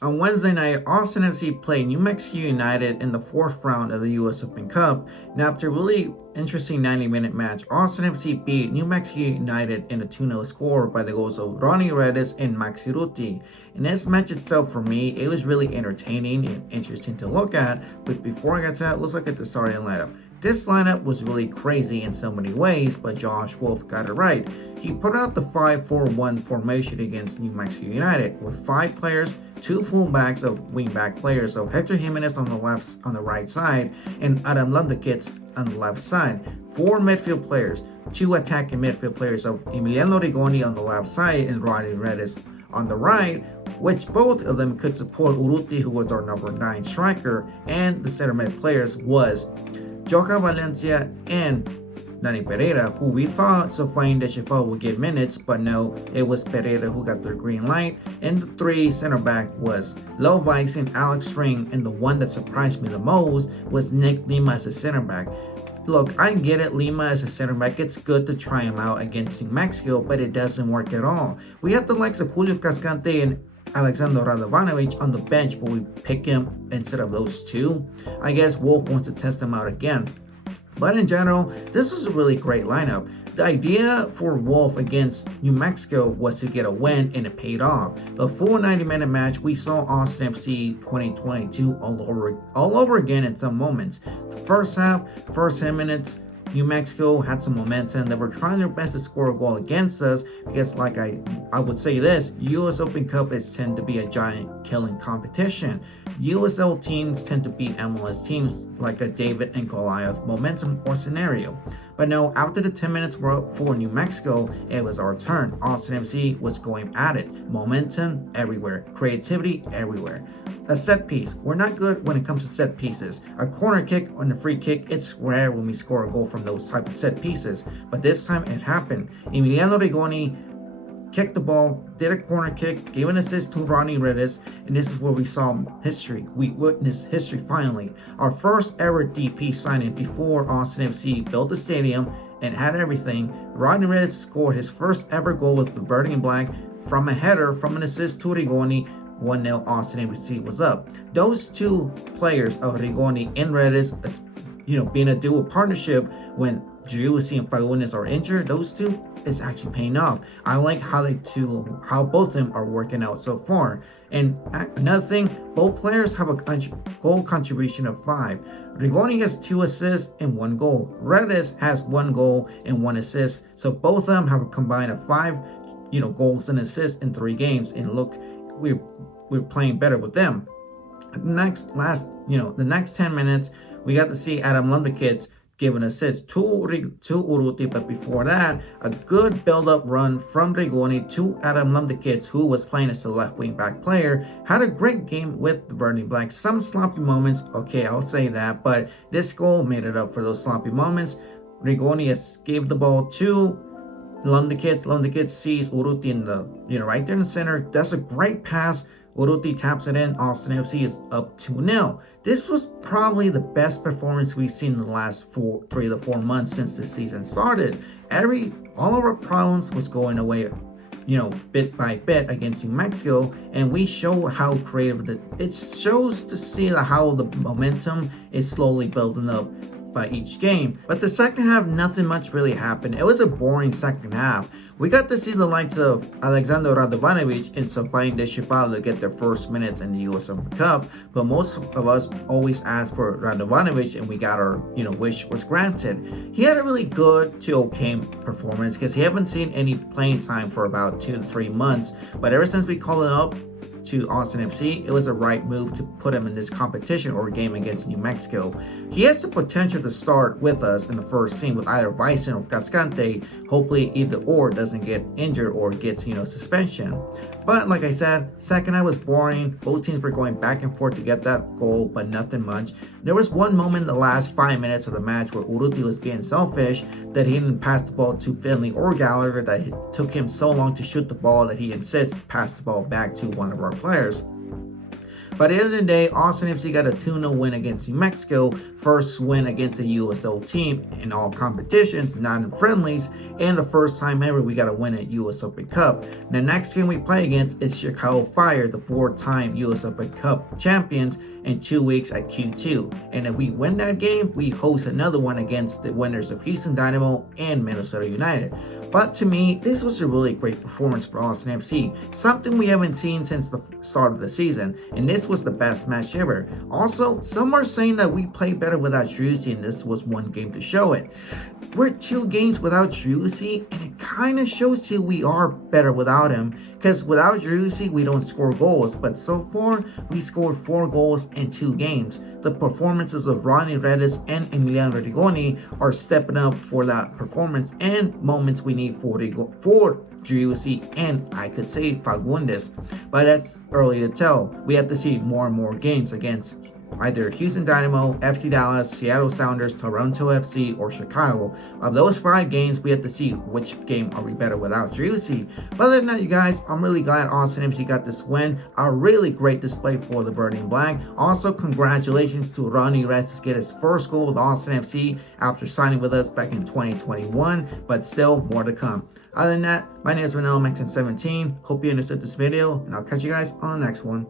On Wednesday night, Austin FC played New Mexico United in the fourth round of the U.S. Open Cup. And after a really interesting 90-minute match, Austin FC beat New Mexico United in a 2-0 score by the goals of Rodney and Maxi Ruti. And this match itself, for me, it was really entertaining and interesting to look at. But before I get to that, let's look at the starting lineup. This lineup was really crazy in so many ways, but Josh Wolf got it right. He put out the 5-4-1 formation against New Mexico United with 5 players, 2 fullbacks of wingback players, so Hector Jimenez on the right side and Adam Lundekits on the left side. 4 midfield players, 2 attacking midfield players of Emiliano Rigoni on the left side and Rodney Redis on the right, which both of them could support Urruti, who was our number 9 striker, and the center mid players was Johan Valencia and Dani Pereira, who we thought Sofiane Deschifal would get minutes, but no, it was Pereira who got the green light. And the 3 center back was Low Bison, Alex String, and the one that surprised me the most was Nick Lima as a center back. Look, I get it, Lima as a center back, it's good to try him out against New Mexico, but it doesn't work at all. We had the likes of Julio Cascante and Alexander Radovanovic on the bench, but we pick him instead of those 2. I guess Wolf wants to test them out again. But in general, this was a really great lineup. The idea for Wolf against New Mexico was to get a win, and it paid off. The full 90-minute match, we saw Austin FC 2022 all over again in some moments. The first half, first 10 minutes, New Mexico had some momentum. They were trying their best to score a goal against us because, like I would say this, U.S. Open Cup is tend to be a giant killing competition. USL teams tend to beat MLS teams like a David and Goliath momentum or scenario. But no, after the 10 minutes were up for New Mexico, it was our turn. Austin FC was going at it. Momentum everywhere. Creativity everywhere. A set piece. We're not good when it comes to set pieces. A corner kick on a free kick, it's rare when we score a goal from those type of set pieces. But this time it happened. Emiliano Rigoni kicked the ball, did a corner kick, gave an assist to Ronnie Redis, and this is where we saw history. We witnessed history finally. Our first ever DP signing before Austin FC built the stadium and had everything. Rodney Redis scored his first ever goal with the Verde and Black from a header from an assist to Rigoni. 1-0 Austin FC was up. Those 2 players of Rigoni and Redis, being a dual partnership when Giussi and Fagundes are injured, those 2 is actually paying off. I like how both of them are working out so far. And another thing, both players have a goal contribution of 5. Rigoni has 2 assists and 1 goal. Redis has 1 goal and 1 assist. So both of them have a combined of 5, goals and assists in 3 games. And look, we're playing better with them. The next 10 minutes, we got to see Adam Lundekits give an assist to Urruti, but before that, a good build-up run from Rigoni to Adam Lundekits, who was playing as a left wing-back player, had a great game with the Verde Black. Some sloppy moments, okay, I'll say that, but this goal made it up for those sloppy moments. Rigoni gave the ball to Lundekits. Lundekits sees Urruti in the, right there in the center. That's a great pass. Urruti taps it in. Austin FC is up 2-0. This was probably the best performance we've seen in the last 3 to 4 months since the season started. All of our problems was going away, bit by bit against New Mexico, and we show how creative it shows to see how the momentum is slowly building up by each game. But the second half, nothing much really happened. It was a boring second half. We got to see the likes of Alexander Radovanovic and Sofiane Deschifal get their first minutes in the U.S. Open Cup, but most of us always asked for Radovanovic, and we got our wish was granted. He had a really good to okay performance because he haven't seen any playing time for about 2 to 3 months, but ever since we called him up to Austin FC, it was the right move to put him in this competition or game against New Mexico. He has the potential to start with us in the first team with either Bison or Cascante. Hopefully either or doesn't get injured or gets suspension. But like I said, second half was boring. Both teams were going back and forth to get that goal, but nothing much. There was one moment in the last 5 minutes of the match where Urruti was being selfish, that he didn't pass the ball to Finley or Gallagher, that it took him so long to shoot the ball that he insists pass the ball back to one of our players. By the end of the day, Austin FC got a 2-0 win against New Mexico, first win against a USL team in all competitions, not in friendlies, and the first time ever we got a win at US Open Cup. The next game we play against is Chicago Fire, the 4-time US Open Cup champions, in 2 weeks at Q2. And if we win that game, we host another one against the winners of Houston Dynamo and Minnesota United. But to me, this was a really great performance for Austin FC, something we haven't seen since the start of the season, and this was the best match ever. Also, some are saying that we played better without Driussi, and this was one game to show it. We're 2 games without Driussi, and it kind of shows you we are better without him, because without Driussi, we don't score goals, but so far, we scored 4 goals in 2 games. The performances of Rodney and Emiliano Rigoni are stepping up for that performance and moments we need for Driussi and I could say Fagundes, but that's early to tell. We have to see more and more games against either Houston Dynamo, FC Dallas, Seattle Sounders, Toronto FC, or Chicago. Of those 5 games, we have to see which game are we better without Driussi. But other than that, you guys, I'm really glad Austin FC got this win. A really great display for the Verde and Black. Also, congratulations to Rodney to get his first goal with Austin FC after signing with us back in 2021, but still more to come. Other than that, my name is Vanilla Max17. Hope you understood this video, and I'll catch you guys on the next one.